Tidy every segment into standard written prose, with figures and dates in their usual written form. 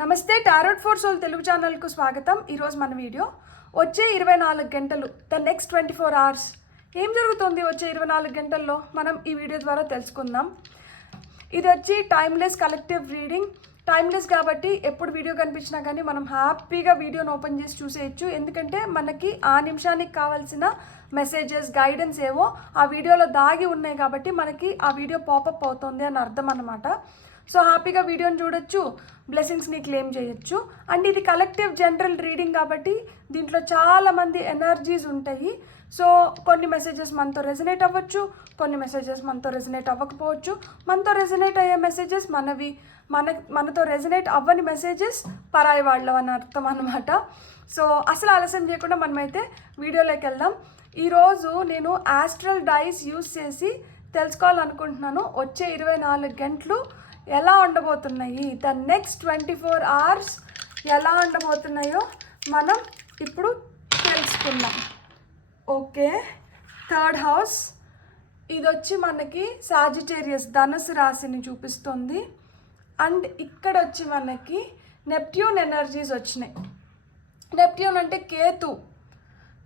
నమస్తే tarot four soul Telugu ఛానల్కు స్వాగతం. ఈరోజు మన వీడియో వచ్చే 24 గంటలు ద నెక్స్ట్ 24 అవర్స్ ఏం జరుగుతుంది వచ్చే 24 గంటల్లో మనం ఈ వీడియో ద్వారా తెలుసుకుందాం. ఇది వచ్చి టైమ్లెస్ కలెక్టివ్ రీడింగ్. టైమ్లెస్ కాబట్టి ఎప్పుడు వీడియో కనిపించినా కానీ మనం హ్యాపీగా వీడియోని ఓపెన్ చేసి చూసేయచ్చు. ఎందుకంటే మనకి ఆ నిమిషానికి కావాల్సిన మెసేజెస్ గైడెన్స్ ఏవో ఆ వీడియోలో దాగి ఉన్నాయి కాబట్టి మనకి ఆ వీడియో పాపప్ అవుతుంది అని అర్థం అన్నమాట. సో హ్యాపీగా వీడియోని చూడొచ్చు, బ్లెస్సింగ్స్ని క్లెయిమ్ చేయొచ్చు. అండ్ ఇది కలెక్టివ్ జనరల్ రీడింగ్ కాబట్టి దీంట్లో చాలామంది ఎనర్జీస్ ఉంటాయి. సో కొన్ని మెసేజెస్ మనతో రెజనేట్ అవ్వచ్చు, కొన్ని మెసేజెస్ మనతో రెజనేట్ అవ్వకపోవచ్చు. మనతో రెజనేట్ అయ్యే మెసేజెస్ మనవి, మనతో రెజనేట్ అవ్వని మెసేజెస్ పరాయి వాళ్ళు అని అర్థం అన్నమాట. సో అసలు ఆలస్యం చేయకుండా మనమైతే వీడియోలోకి వెళ్దాం. ఈరోజు నేను ఆస్ట్రల్ డైస్ యూస్ చేసి తెలుసుకోవాలనుకుంటున్నాను వచ్చే 24 గంటలు ఎలా ఉండబోతున్నాయి, ద నెక్స్ట్ 24 అవర్స్ ఎలా ఉండబోతున్నాయో మనం ఇప్పుడు తెలుసుకుందాం. ఓకే, థర్డ్ హౌస్ ఇది వచ్చి మనకి సాజిటేరియస్ ధనుసు రాశిని చూపిస్తుంది. అండ్ ఇక్కడ వచ్చి మనకి నెప్ట్యూన్ ఎనర్జీస్ వచ్చినాయి. నెప్ట్యూన్ అంటే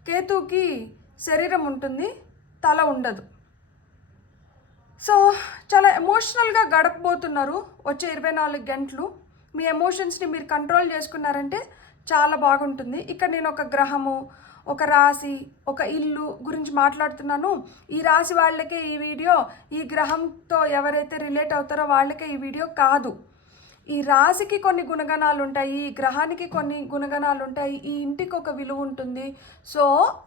కేతుకి శరీరం ఉంటుంది, తల ఉండదు. సో చాలా ఎమోషనల్గా గడపబోతున్నారు వచ్చే 24 గంటలు. మీ ఎమోషన్స్ని మీరు కంట్రోల్ చేసుకున్నారంటే చాలా బాగుంటుంది. ఇక్కడ నేను ఒక గ్రహము, ఒక రాశి, ఒక ఇల్లు గురించి మాట్లాడుతున్నాను. ఈ రాశి వాళ్ళకే ఈ వీడియో, ఈ గ్రహంతో ఎవరైతే రిలేట్ అవుతారో వాళ్ళకే ఈ వీడియో కాదు. ఈ రాశికి కొన్ని గుణగణాలు ఉంటాయి, ఈ గ్రహానికి కొన్ని గుణగణాలు ఉంటాయి, ఈ ఇంటికి ఒక విలువ ఉంటుంది. సో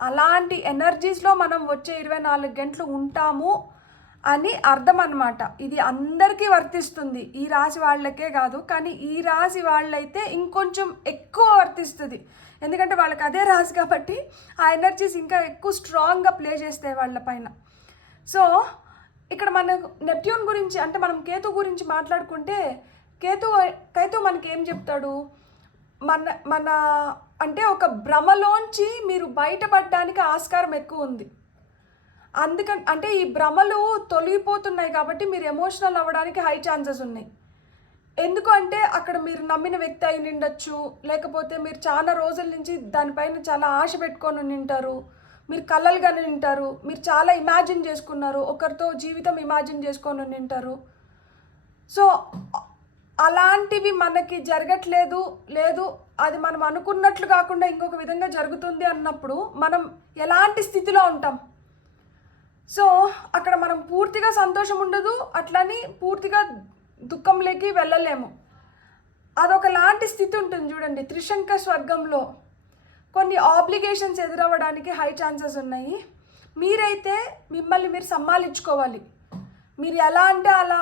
అలాంటి ఎనర్జీస్లో మనం వచ్చే 24 గంటలు ఉంటాము అని అర్థం అన్నమాట. ఇది అందరికీ వర్తిస్తుంది, ఈ రాశి వాళ్ళకే కాదు. కానీ ఈ రాశి వాళ్ళైతే ఇంకొంచెం ఎక్కువ వర్తిస్తుంది, ఎందుకంటే వాళ్ళకి అదే రాశి కాబట్టి ఆ ఎనర్జీస్ ఇంకా ఎక్కువ స్ట్రాంగ్గా ప్లే చేస్తాయి వాళ్ళ పైన. సో ఇక్కడ మనకు నెప్ట్యూన్ గురించి అంటే మనం కేతు గురించి మాట్లాడుకుంటే కేతు మనకి ఏం చెప్తాడు, మన అంటే ఒక భ్రమలోంచి మీరు బయటపడడానికి ఆస్కారం ఎక్కువ ఉంది. అంటే ఈ భ్రమలు తొలగిపోతున్నాయి కాబట్టి మీరు ఎమోషనల్ అవ్వడానికి హై ఛాన్సెస్ ఉన్నాయి. ఎందుకు అంటే అక్కడ మీరు నమ్మిన వ్యక్తి అయి నిండొచ్చు, లేకపోతే మీరు చాలా రోజుల నుంచి దానిపైన చాలా ఆశ పెట్టుకొని నింటారు, మీరు కలలు కానీ నింటారు, మీరు చాలా ఇమాజిన్ చేసుకున్నారు, ఒకరితో జీవితం ఇమాజిన్ చేసుకొని నింటారు. సో అలాంటివి మనకి జరగట్లేదు, లేదు అది మనం అనుకున్నట్లు కాకుండా ఇంకొక విధంగా జరుగుతుంది అన్నప్పుడు మనం ఎలాంటి స్థితిలో ఉంటాం? సో అక్కడ మనం పూర్తిగా సంతోషం ఉండదు, అట్లని పూర్తిగా దుఃఖంలోకి వెళ్ళలేము. అదొకలాంటి స్థితి ఉంటుంది చూడండి. త్రిశంక స్వర్గంలో కొన్ని ఆబ్లిగేషన్స్ ఎదురవ్వడానికి హై ఛాన్సెస్ ఉన్నాయి. మీరైతే మిమ్మల్ని మీరు సమ్మాలించుకోవాలి. మీరు ఎలా అంటే అలా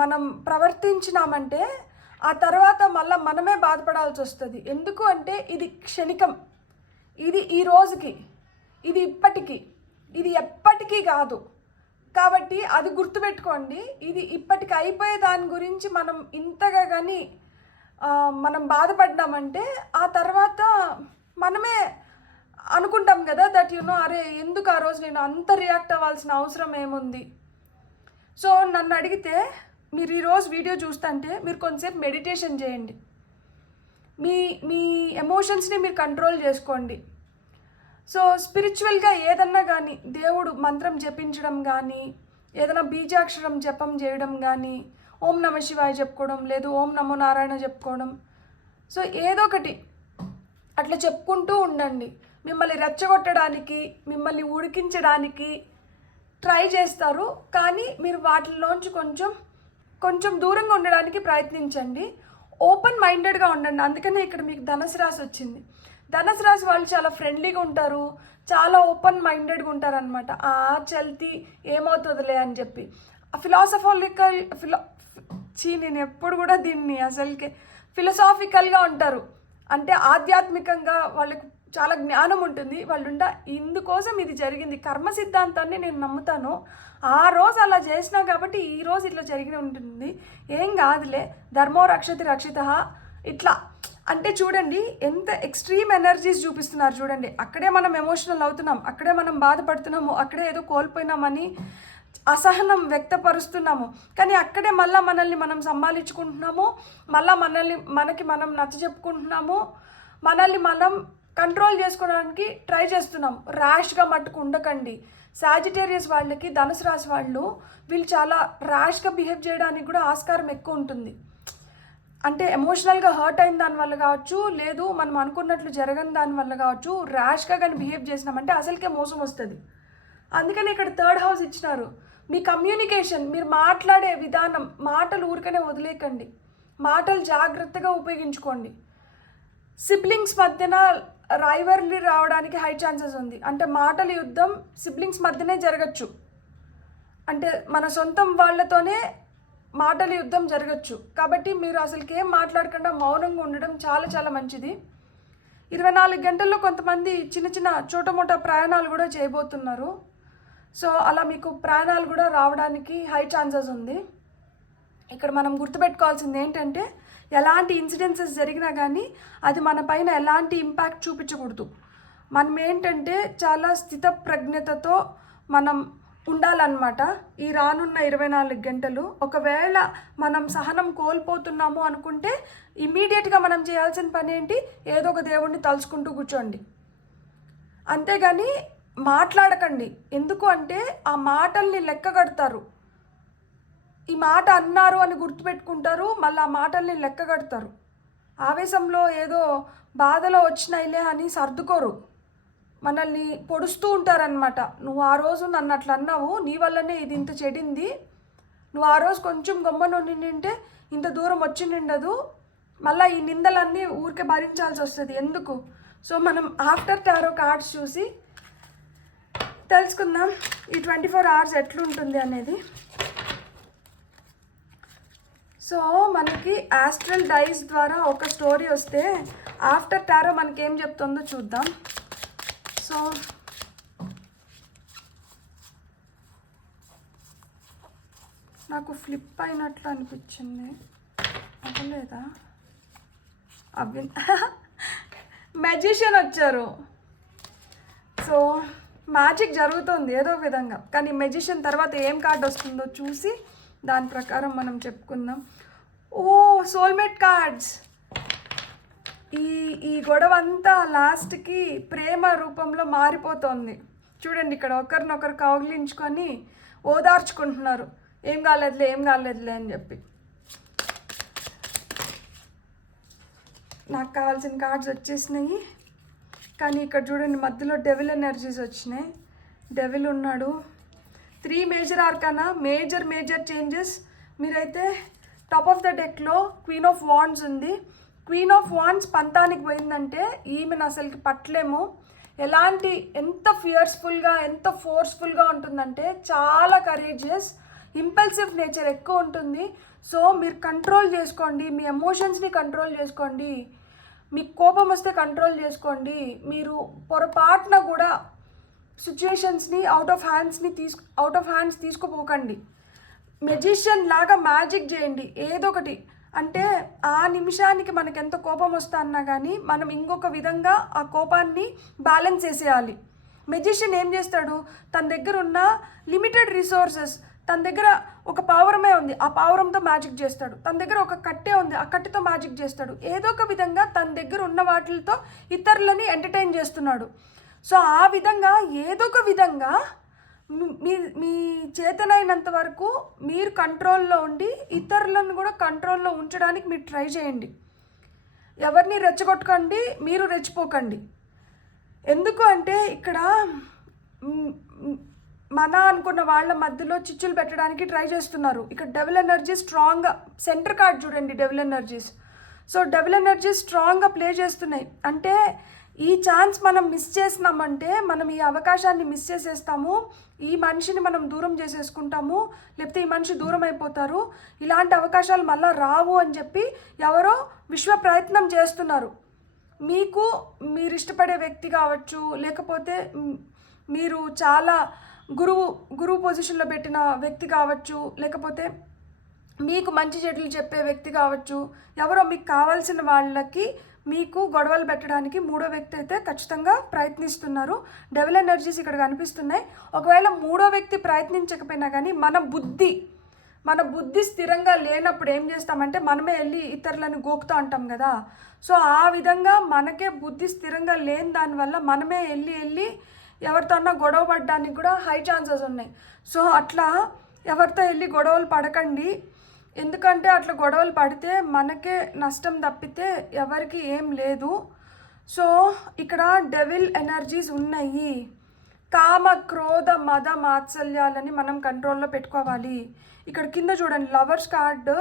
మనం ప్రవర్తించినామంటే ఆ తర్వాత మళ్ళీ మనమే బాధపడాల్సి వస్తుంది. ఎందుకు అంటే ఇది క్షణికం, ఇది ఈ రోజుకి, ఇది ఇప్పటికీ, ఇది ఎప్పటికీ కాదు. కాబట్టి అది గుర్తుపెట్టుకోండి. ఇది ఇప్పటికి అయిపోయే దాని గురించి మనం ఇంతగా కానీ మనం బాధపడ్డామంటే ఆ తర్వాత మనమే అనుకుంటాం కదా దట్ అరే ఎందుకు ఆ రోజు నేను అంత రియాక్ట్ అవ్వాల్సిన అవసరం ఏముంది. సో నన్ను అడిగితే మీరు ఈరోజు వీడియో చూస్తుంటే మీరు కొంతసేపు మెడిటేషన్ చేయండి, మీ ఎమోషన్స్ని మీరు కంట్రోల్ చేసుకోండి. సో స్పిరిచువల్గా ఏదన్నా కానీ దేవుడు మంత్రం జపించడం కానీ, ఏదైనా బీజాక్షరం జపం చేయడం కానీ, ఓం నమ శివాయ చెప్పుకోవడం, లేదు ఓం నమో నారాయణ చెప్పుకోవడం, సో ఏదో ఒకటి అట్లా చెప్పుకుంటూ ఉండండి. మిమ్మల్ని రెచ్చగొట్టడానికి, మిమ్మల్ని ఉడికించడానికి ట్రై చేస్తారు, కానీ మీరు వాటిలోంచి కొంచెం దూరంగా ఉండడానికి ప్రయత్నించండి. ఓపెన్ మైండెడ్గా ఉండండి. అందుకనే ఇక్కడ మీకు ధనుసు రాశి వచ్చింది. ధనుసు రాశి వాళ్ళు చాలా ఫ్రెండ్లీగా ఉంటారు, చాలా ఓపెన్ మైండెడ్గా ఉంటారు అనమాట. చల్తి ఏమవుతుందిలే అని చెప్పి నేను ఎప్పుడు కూడా దీన్ని అసలుకి ఫిలసాఫికల్గా ఉంటారు. అంటే ఆధ్యాత్మికంగా వాళ్ళకి చాలా జ్ఞానం ఉంటుంది. ఇందుకోసం ఇది జరిగింది, కర్మ సిద్ధాంతాన్ని నేను నమ్ముతాను. ఆ రోజు అలా చేసినా కాబట్టి ఈ రోజు ఇట్లా జరిగి ఉంటుంది, ఏం కాదులే, ధర్మో రక్షతి రక్షిత ఇట్లా. అంటే చూడండి ఎంత ఎక్స్ట్రీమ్ ఎనర్జీస్ చూపిస్తున్నారు చూడండి. అక్కడే మనం ఎమోషనల్ అవుతున్నాం, అక్కడే మనం బాధపడుతున్నాము, అక్కడే ఏదో కోల్పోయినామని అసహనం వ్యక్తపరుస్తున్నాము, కానీ అక్కడే మళ్ళీ మనల్ని మనం సంభాళించుకుంటున్నాము, మళ్ళీ మనకి మనం నచ్చజెప్పుకుంటున్నాము, మనల్ని మనం కంట్రోల్ చేసుకోవడానికి ట్రై చేస్తున్నాం. ర్యాష్గా మట్టుకు ఉండకండి. సాజిటేరియస్ వాళ్ళకి, ధనుసు రాశి వాళ్ళు వీళ్ళు చాలా ర్యాష్గా బిహేవ్ చేయడానికి కూడా ఆస్కారం ఎక్కువ ఉంటుంది. అంటే ఎమోషనల్గా హర్ట్ అయిన దానివల్ల కావచ్చు, లేదు మనం అనుకున్నట్లు జరగని దానివల్ల కావచ్చు, ర్యాష్గా కానీ బిహేవ్ చేసినామంటే అసలుకే మోసం వస్తుంది. అందుకని ఇక్కడ 3rd హౌస్ ఇచ్చినారు. మీ కమ్యూనికేషన్, మీరు మాట్లాడే విధానం, మాటలు ఊరికనే వదిలేకండి, మాటలు జాగ్రత్తగా ఉపయోగించుకోండి. సిబ్లింగ్స్ మధ్యన రైవర్లీ రావడానికి హై ఛాన్సెస్ ఉంది. అంటే మాటల యుద్ధం సిబ్లింగ్స్ మధ్యనే జరగచ్చు, అంటే మన సొంతం వాళ్ళతోనే మాటల యుద్ధం జరగచ్చు. కాబట్టి మీరు అసలుకి ఏం మాట్లాడకుండా మౌనంగా ఉండడం చాలా చాలా మంచిది. 24 గంటల్లో కొంతమంది చిన్న చిన్న చోటమోటా ప్రయాణాలు కూడా చేయబోతున్నారు. సో అలా మీకు ప్రయాణాలు కూడా రావడానికి హై ఛాన్సెస్ ఉంది. ఇక్కడ మనం గుర్తుపెట్టుకోవాల్సింది ఏంటంటే, ఎలాంటి ఇన్సిడెన్సెస్ జరిగినా కానీ అది మన పైన ఎలాంటి ఇంపాక్ట్ చూపించకూడదు. మనం ఏంటంటే చాలా స్థితప్రజ్ఞతతో మనం ఉండాలన్నమాట. ఈ రానున్న 24 గంటలు ఒకవేళ మనం సహనం కోల్పోతున్నాము అనుకుంటే ఇమీడియట్గా మనం చేయాల్సిన పని ఏంటి, ఏదో ఒక దేవుణ్ణి తలుచుకుంటూ కూర్చోండి, అంతేగాని మాట్లాడకండి. ఎందుకు అంటే ఆ మాటల్ని లెక్క కడతారు. ఈ మాట అన్నారు అని గుర్తుపెట్టుకుంటారు, మళ్ళీ ఆ మాటల్ని లెక్క కడతారు. ఆవేశంలో ఏదో బాధలో వచ్చినాయిలే అని సర్దుకోరు, మనల్ని పొడుస్తూ ఉంటారనమాట. నువ్వు ఆ రోజు నన్ను అట్లా అన్నావు, నీ వల్లనే ఇది ఇంత చెడింది, నువ్వు ఆ రోజు కొంచెం గమ్మను నిండింటే ఇంత దూరం వచ్చి నిండదు, మళ్ళీ ఈ నిందలన్నీ ఊరికే భరించాల్సి వస్తుంది ఎందుకు. సో మనం ఆఫ్టర్ టారో కార్డ్స్ చూసి తెలుసుకుందాం ఈ 24 hours ఎట్లుంటుంది అనేది. సో మనకి ఆస్ట్రల్ డైస్ ద్వారా ఒక స్టోరీ వస్తే ఆఫ్టర్ టారో మనకేం చెప్తుందో చూద్దాం. సో నాకు ఫ్లిప్ అయినట్లు అనిపించింది, అవ్వలేదా? అవి మ్యాజిషియన్ వచ్చారు. సో మ్యాజిక్ జరుగుతుంది ఏదో విధంగా, కానీ మ్యాజిషియన్ తర్వాత ఏం కార్డ్ వస్తుందో చూసి దాని ప్రకారం మనం చెప్పుకుందాం. ఓ సోల్మేట్ కార్డ్స్. ఈ గొడవ అంతా లాస్ట్కి ప్రేమ రూపంలో మారిపోతుంది. చూడండి, ఇక్కడ ఒకరినొకరు కౌగిలించుకొని ఓదార్చుకుంటున్నారు, ఏం కాలేదులే అని చెప్పి. నాకు కావాల్సిన కార్డ్స్ వచ్చేసినాయి, కానీ ఇక్కడ చూడండి మధ్యలో డెవిల్ ఎనర్జీస్ వచ్చినాయి. డెవిల్ ఉన్నాడు. 3 మేజర్ ఆర్కానా, మేజర్ చేంజెస్. మీరైతే టాప్ ఆఫ్ ద డెక్లో క్వీన్ ఆఫ్ వాండ్స్ ఉంది. క్వీన్ ఆఫ్ వాండ్స్ పంతానికి పోయిందంటే ఈమెను అసలుకి పట్టలేము. ఎంత ఫియర్స్ఫుల్గా, ఎంత ఫోర్స్ఫుల్గా ఉంటుందంటే చాలా కరేజియస్, ఇంపల్సివ్ నేచర్ ఎక్కువ ఉంటుంది. సో మీరు కంట్రోల్ చేసుకోండి, మీ ఎమోషన్స్ని కంట్రోల్ చేసుకోండి, మీకు కోపం వస్తే కంట్రోల్ చేసుకోండి. మీరు పొరపాటున కూడా సిచ్యుయేషన్స్ని అవుట్ ఆఫ్ హ్యాండ్స్ తీసుకుపోకండి. మెజిషియన్ లాగా మ్యాజిక్ చేయండి ఏదో ఒకటి. అంటే ఆ నిమిషానికి మనకి ఎంత కోపం వస్తా అన్నా కానీ మనం ఇంకొక విధంగా ఆ కోపాన్ని బ్యాలెన్స్ చేసేయాలి. మెజిషియన్ ఏం చేస్తాడు, తన దగ్గర ఉన్న లిమిటెడ్ రిసోర్సెస్, తన దగ్గర ఒక పావురమే ఉంది, ఆ పావురంతో మ్యాజిక్ చేస్తాడు. తన దగ్గర ఒక కట్టె ఉంది, ఆ కట్టెతో మ్యాజిక్ చేస్తాడు. ఏదో ఒక విధంగా తన దగ్గర ఉన్న వాటితో ఇతరులని ఎంటర్టైన్ చేస్తున్నాడు. సో ఆ విధంగా ఏదో ఒక విధంగా మీ చేతనైనంత వరకు మీరు కంట్రోల్లో ఉండి ఇతరులను కూడా కంట్రోల్లో ఉంచడానికి మీరు ట్రై చేయండి. ఎవరిని రెచ్చగొట్టకండి, మీరు రెచ్చిపోకండి. ఎందుకు అంటే ఇక్కడ మన అనుకున్న వాళ్ళ మధ్యలో చిచ్చులు పెట్టడానికి ట్రై చేస్తున్నారు. ఇక్కడ డెవిల్ ఎనర్జీ స్ట్రాంగ్గా, సెంటర్ కార్డ్ చూడండి devil energies. So devil energies స్ట్రాంగ్గా ప్లే చేస్తున్నాయి. అంటే ఈ ఛాన్స్ మనం మిస్ చేసినామంటే మనం ఈ అవకాశాన్ని మిస్ చేసేస్తాము, ఈ మనిషిని మనం దూరం చేసేసుకుంటాము, లేకపోతే ఈ మనిషి దూరం అయిపోతారు, ఇలాంటి అవకాశాలు మళ్ళీ రావు అని చెప్పి ఎవరో విశ్వ ప్రయత్నం చేస్తున్నారు. మీకు మీరు ఇష్టపడే వ్యక్తి కావచ్చు, లేకపోతే మీరు చాలా గురువు పొజిషన్లో పెట్టిన వ్యక్తి కావచ్చు, లేకపోతే మీకు మంచి చెడులు చెప్పే వ్యక్తి కావచ్చు, ఎవరో మీకు కావాల్సిన వాళ్ళకి మీకు గొడవలు పెట్టడానికి మూడో వ్యక్తి అయితే ఖచ్చితంగా ప్రయత్నిస్తున్నారు. డెవిల్ ఎనర్జీస్ ఇక్కడ కనిపిస్తున్నాయి. ఒకవేళ మూడో వ్యక్తి ప్రయత్నించకపోయినా కానీ మన బుద్ధి స్థిరంగా లేనప్పుడు ఏం చేస్తామంటే మనమే వెళ్ళి ఇతరులను గోకుతూ ఉంటాం కదా. సో ఆ విధంగా మనకే బుద్ధి స్థిరంగా లేని దానివల్ల మనమే వెళ్ళి ఎవరితో అన్నా గొడవ పడడానికి కూడా హై ఛాన్సెస్ ఉన్నాయి. సో అట్లా ఎవరితో వెళ్ళి గొడవలు పడకండి. ఎందుకంటే అట్లా గొడవలు పడితే మనకే నష్టం తప్పితే ఎవరికి ఏం లేదు. సో ఇక్కడ డెవిల్ ఎనర్జీస్ ఉన్నాయి. కామ క్రోధ మద మాత్సల్యాలని మనం కంట్రోల్లో పెట్టుకోవాలి. ఇక్కడ కింద చూడండి లవర్స్ కార్డు.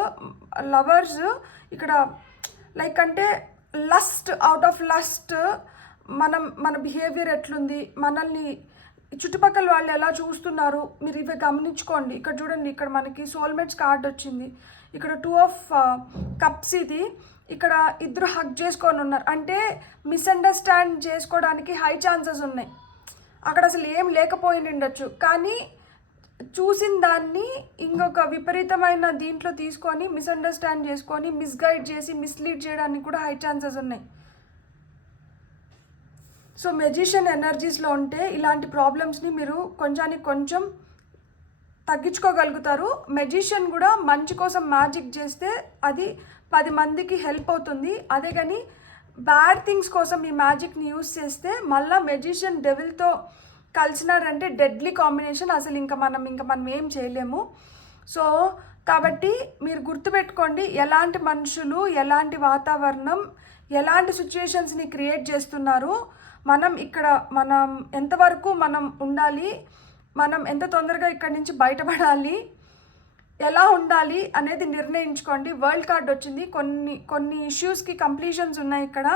లవర్స్ ఇక్కడ లైక్ అంటే లస్ట్, అవుట్ ఆఫ్ లస్ట్ మన బిహేవియర్ ఎట్లుంది, మనల్ని చుట్టుపక్కల వాళ్ళు ఎలా చూస్తున్నారు మీరు ఇవి గమనించుకోండి. ఇక్కడ చూడండి, ఇక్కడ మనకి సోల్మేట్స్ కార్డ్ వచ్చింది. ఇక్కడ 2 ఆఫ్ కప్స్ ఇది. ఇక్కడ ఇద్దరు హగ్ చేసుకొని ఉన్నారు అంటే మిస్అండర్స్టాండ్ చేసుకోవడానికి హై ఛాన్సెస్ ఉన్నాయి. అక్కడ అసలు ఏం లేకపోయి ఉండొచ్చు, కానీ చూసిన దాన్ని ఇంకొక విపరీతమైన దీంట్లో తీసుకొని మిస్అండర్స్టాండ్ చేసుకొని మిస్గైడ్ చేసి మిస్లీడ్ చేయడానికి కూడా హై ఛాన్సెస్ ఉన్నాయి. సో మెజిషియన్ ఎనర్జీస్లో ఉంటే ఇలాంటి ప్రాబ్లమ్స్ని మీరు కొంచెం తగ్గించుకోగలుగుతారు. మెజిషియన్ కూడా మంచి కోసం మ్యాజిక్ చేస్తే అది 10 మందికి హెల్ప్ అవుతుంది. అదే కానీ బ్యాడ్ థింగ్స్ కోసం ఈ మ్యాజిక్ని యూజ్ చేస్తే మళ్ళీ మెజిషియన్ డెవిల్తో కలిసినారంటే డెడ్లీ కాంబినేషన్. అసలు ఇంకా మనం ఏం చేయలేము. సో కాబట్టి మీరు గుర్తుపెట్టుకోండి, ఎలాంటి మనుషులు, ఎలాంటి వాతావరణం, ఎలాంటి సిచ్యుయేషన్స్ని క్రియేట్ చేస్తున్నారు, మనం ఎంతవరకు మనం ఉండాలి, మనం ఎంత తొందరగా ఇక్కడి నుంచి బయటపడాలి, ఎలా ఉండాలి అనేది నిర్ణయించుకోండి. వరల్డ్ కార్డ్ వచ్చింది. కొన్ని ఇష్యూస్కి కంప్లీషన్స్ ఉన్నాయి. ఇక్కడ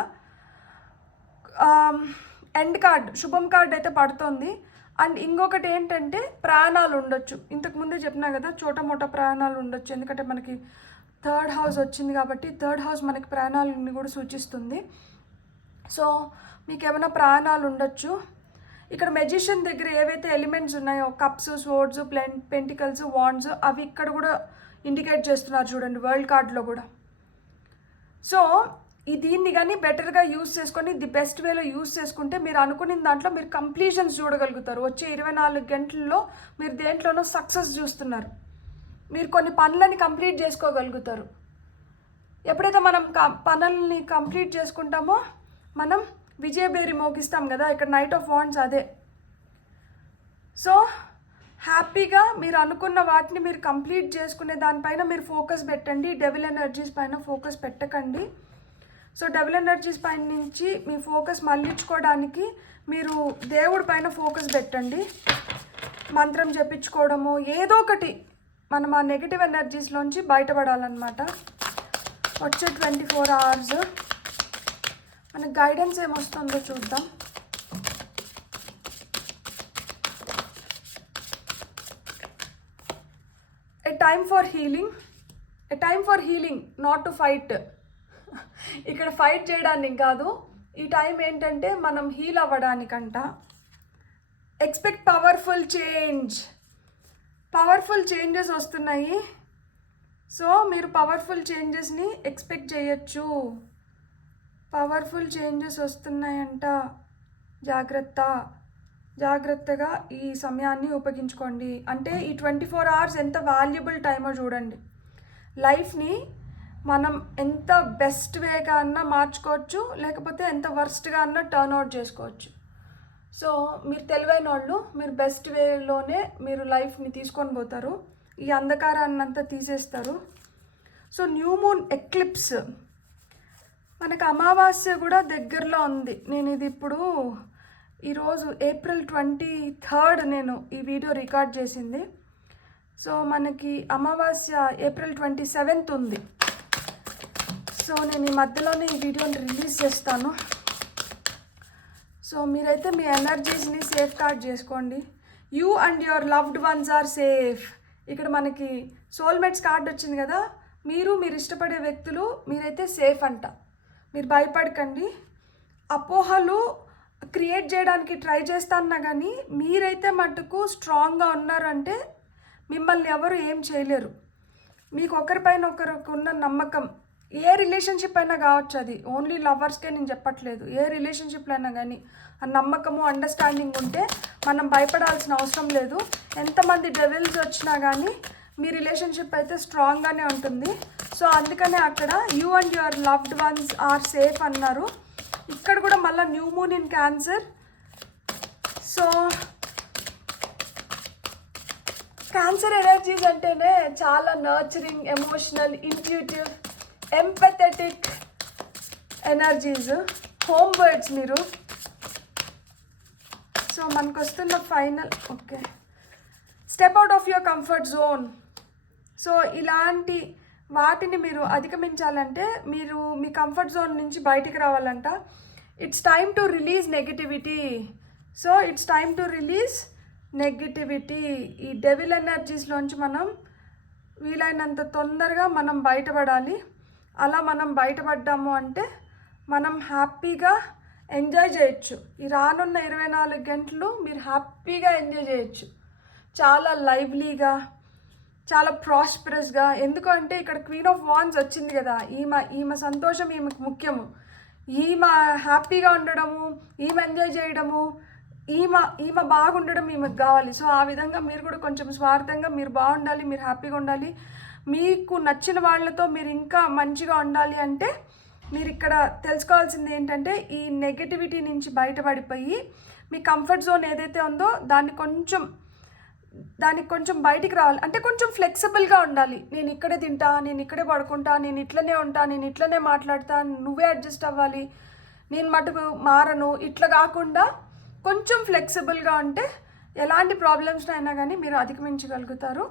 ఎండ్ కార్డ్, శుభం కార్డ్ అయితే పడుతుంది. అండ్ ఇంకొకటి ఏంటంటే ప్రయాణాలు ఉండొచ్చు. ఇంతకుముందే చెప్పినా కదా, చోటమోట ప్రయాణాలు ఉండొచ్చు. ఎందుకంటే మనకి 3rd హౌస్ వచ్చింది కాబట్టి 3rd హౌస్ మనకి ప్రయాణాలని కూడా సూచిస్తుంది. సో మీకు ఏమైనా ప్రయాణాలు ఉండొచ్చు. ఇక్కడ మెజిషియన్ దగ్గర ఏవైతే ఎలిమెంట్స్ ఉన్నాయో కప్స్, స్వోర్డ్స్, పెంటికల్స్, వాండ్స్, అవి ఇక్కడ కూడా ఇండికేట్ చేస్తున్నారు చూడండి వరల్డ్ కార్డ్లో కూడా. సో దీన్ని కానీ బెటర్గా యూజ్ చేసుకొని ది బెస్ట్ వేలో యూజ్ చేసుకుంటే మీరు అనుకున్న దాంట్లో మీరు కంప్లీషన్స్ చూడగలుగుతారు. వచ్చే 24 గంటల్లో మీరు దేంట్లోనో సక్సెస్ చూస్తున్నారు. మీరు కొన్ని పనులని కంప్లీట్ చేసుకోగలుగుతారు. ఎప్పుడైతే మనం పనులని కంప్లీట్ చేసుకుంటామో మనం విజయబేరి మోగిస్తాం కదా. ఇక్కడ నైట్ ఆఫ్ వాండ్స్ అదే. సో హ్యాపీగా మీరు అనుకున్న వాటిని మీరు కంప్లీట్ చేసుకునే దానిపైన మీరు ఫోకస్ పెట్టండి. డెవిల్ ఎనర్జీస్ పైన ఫోకస్ పెట్టకండి. సో డెవిల్ ఎనర్జీస్ పైన నుంచి మీ ఫోకస్ మళ్ళించుకోవడానికి మీరు దేవుడి పైన ఫోకస్ పెట్టండి. మంత్రం జపించుకోవడము, ఏదో ఒకటి మనం ఆ నెగిటివ్ ఎనర్జీస్లోంచి బయటపడాలన్నమాట. వచ్చే 24 అవర్స్ మన గైడెన్స్ ఏమొస్తుందో చూద్దాం. A time for healing, not to fight. ఇక్కడ ఫైట్ చేయడానికి కాదు. ఈ టైం ఏంటంటే మనం హీల్ అవ్వడానికంట. ఎక్స్పెక్ట్ పవర్ఫుల్ చేంజెస్ వస్తున్నాయి. సో మీరు పవర్ఫుల్ చేంజెస్ని ఎక్స్పెక్ట్ చేయొచ్చు. పవర్ఫుల్ చేంజెస్ వస్తున్నాయంట. జాగ్రత్తగా ఈ సమయాన్ని ఉపయోగించుకోండి. అంటే ఈ 24 అవర్స్ ఎంత వాల్యుబుల్ టైమో చూడండి. లైఫ్ని మనం ఎంత బెస్ట్ వేగా అన్నా మార్చుకోవచ్చు, లేకపోతే ఎంత వర్స్ట్గా అన్నా టర్న్ అవుట్ చేసుకోవచ్చు. సో మీరు తెలివైన వాళ్ళు, మీరు బెస్ట్ వేలోనే మీరు లైఫ్ని తీసుకొని పోతారు. ఈ అంధకారాన్ని అంతా తీసేస్తారు. సో న్యూ మూన్ ఎక్లిప్స్, మనకు అమావాస్య కూడా దగ్గరలో ఉంది. నేను ఇది ఇప్పుడు ఈరోజు April 23rd నేను ఈ వీడియో రికార్డ్ చేసింది. సో మనకి అమావాస్య April 27th ఉంది. సో నేను ఈ మధ్యలోనే ఈ వీడియోని రిలీజ్ చేస్తాను. సో మీరైతే మీ ఎనర్జీస్ని సేఫ్ గార్డ్ చేసుకోండి. You and your loved ones are safe. ఇక్కడ మనకి సోల్మేట్స్ కార్డ్ వచ్చింది కదా. మీరు ఇష్టపడే వ్యక్తులు మీరైతే సేఫ్ అంట. మీరు భయపడకండి. అపోహలు క్రియేట్ చేయడానికి ట్రై చేస్తాన్నా కానీ మీరైతే మటుకు స్ట్రాంగ్గా ఉన్నారంటే మిమ్మల్ని ఎవరు ఏం చేయలేరు. మీకు ఒకరిపైన ఒకరికి ఉన్న నమ్మకం, ఏ రిలేషన్షిప్ అయినా కావచ్చు, అది ఓన్లీ లవర్స్కే నేను చెప్పట్లేదు, ఏ రిలేషన్షిప్లో అయినా కానీ ఆ నమ్మకము అండర్స్టాండింగ్ ఉంటే మనం భయపడాల్సిన అవసరం లేదు. ఎంతమంది డెవిల్స్ వచ్చినా కానీ మీ రిలేషన్షిప్ అయితే స్ట్రాంగ్గానే ఉంటుంది. సో అందుకనే అక్కడ you and your loved ones are safe అన్నారు. ఇక్కడ కూడా మళ్ళీ new moon in cancer. So cancer energies అంటేనే చాలా nurturing, emotional, intuitive, empathetic energies, home birds మీరు. సో మనకు వస్తున్న final okay, step out of your comfort zone. So ఇలాంటి వాటిని మీరు అధిగమించాలంటే మీరు మీ కంఫర్ట్ జోన్ నుంచి బయటికి రావాలంట. It's time to release negativity. So it's time to release negativity. ఈ డెవిల్ ఎనర్జీస్లోంచి మనం వీలైనంత తొందరగా మనం బయటపడాలి. అలా మనం బయటపడ్డాము అంటే మనం హ్యాపీగా ఎంజాయ్ చేయొచ్చు. ఈ రానున్న 24 గంటలు మీరు హ్యాపీగా ఎంజాయ్ చేయొచ్చు, చాలా లైవ్లీగా, చాలా ప్రాస్పరస్గా. ఎందుకంటే ఇక్కడ క్వీన్ ఆఫ్ వాన్స్ వచ్చింది కదా, ఈమె సంతోషం ఈమెకు ముఖ్యము, ఈమె హ్యాపీగా ఉండడము, ఈమె ఎంజాయ్ చేయడము, ఈమె బాగుండడం ఈమెకు కావాలి. సో ఆ విధంగా మీరు కూడా కొంచెం స్వార్థంగా మీరు బాగుండాలి, మీరు హ్యాపీగా ఉండాలి, మీకు నచ్చిన వాళ్ళతో మీరు ఇంకా మంచిగా ఉండాలి. అంటే మీరు ఇక్కడ తెలుసుకోవాల్సింది ఏంటంటే ఈ నెగటివిటీ నుంచి బయటపడిపోయి మీ కంఫర్ట్ జోన్ ఏదైతే ఉందో దానికి కొంచెం బయటికి రావాలి. అంటే కొంచెం ఫ్లెక్సిబుల్గా ఉండాలి. నేను ఇక్కడే తింటా, నేను ఇక్కడే పడుకుంటా, నేను ఇట్లనే ఉంటా, నేను ఇట్లనే మాట్లాడతా, నువ్వే అడ్జస్ట్ అవ్వాలి, నేను మటుకు మారను, ఇట్లా కాకుండా కొంచెం ఫ్లెక్సిబుల్గా ఉంటే ఎలాంటి ప్రాబ్లమ్స్ అయినా కానీ మీరు అధిగమించగలుగుతారు.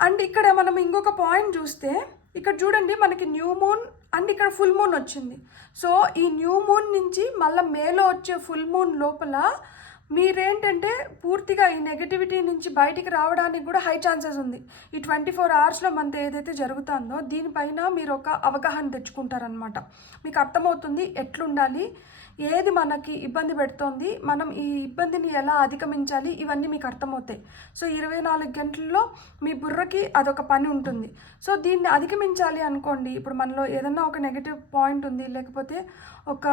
అండ్ ఇక్కడ మనం ఇంకొక పాయింట్ చూస్తే ఇక్కడ చూడండి, మనకి న్యూ మూన్ అండ్ ఇక్కడ ఫుల్ మూన్ వచ్చింది. సో ఈ న్యూ మూన్ నుంచి మళ్ళీ మేలో వచ్చే ఫుల్ మూన్ లోపల మీరేంటంటే పూర్తిగా ఈ నెగటివిటీ నుంచి బయటికి రావడానికి కూడా హై ఛాన్సెస్ ఉంది. ఈ 24 అవర్స్లో మనతో ఏదైతే జరుగుతుందో దీనిపైన మీరు ఒక అవగాహన తెచ్చుకుంటారనమాట. మీకు అర్థమవుతుంది ఎట్లుండాలి, ఏది మనకి ఇబ్బంది పెడుతోంది, మనం ఈ ఇబ్బందిని ఎలా అధిగమించాలి, ఇవన్నీ మీకు అర్థమవుతాయి. సో 24 గంటల్లో మీ బుర్రకి అదొక పని ఉంటుంది. సో దీన్ని అధిగమించాలి అనుకోండి, ఇప్పుడు మనలో ఏదన్నా ఒక నెగటివ్ పాయింట్ ఉంది, లేకపోతే ఒక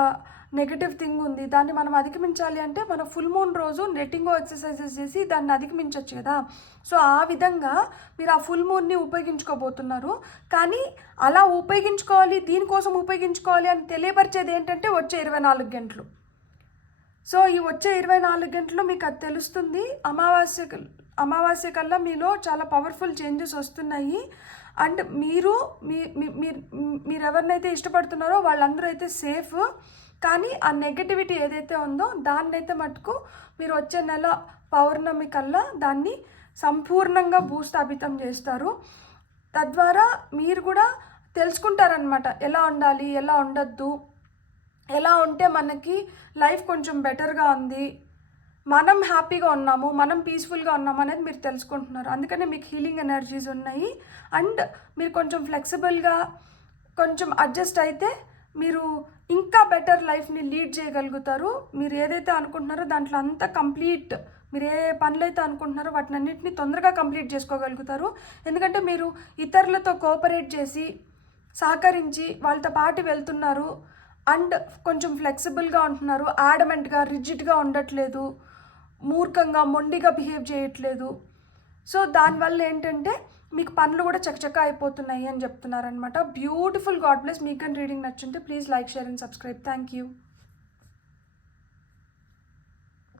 నెగటివ్ థింగ్ ఉంది, దాన్ని మనం అధిగమించాలి అంటే మన ఫుల్ మూన్ రోజు నెట్టింగో ఎక్సర్సైజెస్ చేసి దాన్ని అధిగమించవచ్చు కదా. సో ఆ విధంగా మీరు ఆ ఫుల్ మూన్ని ఉపయోగించుకోబోతున్నారు. కానీ అలా ఉపయోగించుకోవాలి, దీనికోసం ఉపయోగించుకోవాలి అని తెలియపరిచేది ఏంటంటే వచ్చే 24 గంటలు. సో ఈ వచ్చే 24 గంటలు మీకు అది తెలుస్తుంది. అమావాస్య కల్లా మీలో చాలా పవర్ఫుల్ చేంజెస్ వస్తున్నాయి. అండ్ మీరు ఎవరినైతే ఇష్టపడుతున్నారో వాళ్ళందరూ అయితే సేఫ్. కానీ ఆ నెగటివిటీ ఏదైతే ఉందో దాన్నైతే మటుకు మీరు వచ్చే నెల పౌర్ణమి కల్లా దాన్ని సంపూర్ణంగా భూస్థాపితం చేస్తారు. తద్వారా మీరు కూడా తెలుసుకుంటారనమాట, ఎలా ఉండాలి, ఎలా ఉండద్దు, ఎలా ఉంటే మనకి లైఫ్ కొంచెం బెటర్గా ఉంది, మనం హ్యాపీగా ఉన్నాము, మనం పీస్ఫుల్గా ఉన్నాము అనేది మీరు తెలుసుకుంటున్నారు. అందుకనే మీకు హీలింగ్ ఎనర్జీస్ ఉన్నాయి. అండ్ మీరు కొంచెం ఫ్లెక్సిబుల్గా కొంచెం అడ్జస్ట్ అయితే మీరు ఇంకా బెటర్ లైఫ్ని లీడ్ చేయగలుగుతారు. మీరు ఏదైతే అనుకుంటున్నారో దాంట్లో అంతా కంప్లీట్, మీరు ఏ పనులైతే అనుకుంటున్నారో వాటిని అన్నింటినీ తొందరగా కంప్లీట్ చేసుకోగలుగుతారు. ఎందుకంటే మీరు ఇతరులతో కోఆపరేట్ చేసి సహకరించి వాళ్ళతో పాటు వెళ్తున్నారు. అండ్ కొంచెం ఫ్లెక్సిబుల్గా ఉంటున్నారు, యాడమెంట్గా రిజిడ్గా ఉండట్లేదు, మూర్ఖంగా మొండిగా బిహేవ్ చేయట్లేదు. సో దానివల్ల ఏంటంటే మీకు పనులు కూడా చకచకా అయిపోతున్నాయి అని చెప్తున్నారనమాట. బ్యూటిఫుల్. God bless. మీకు కానీ రీడింగ్ నచ్చుంటే please like, share and subscribe. Thank you.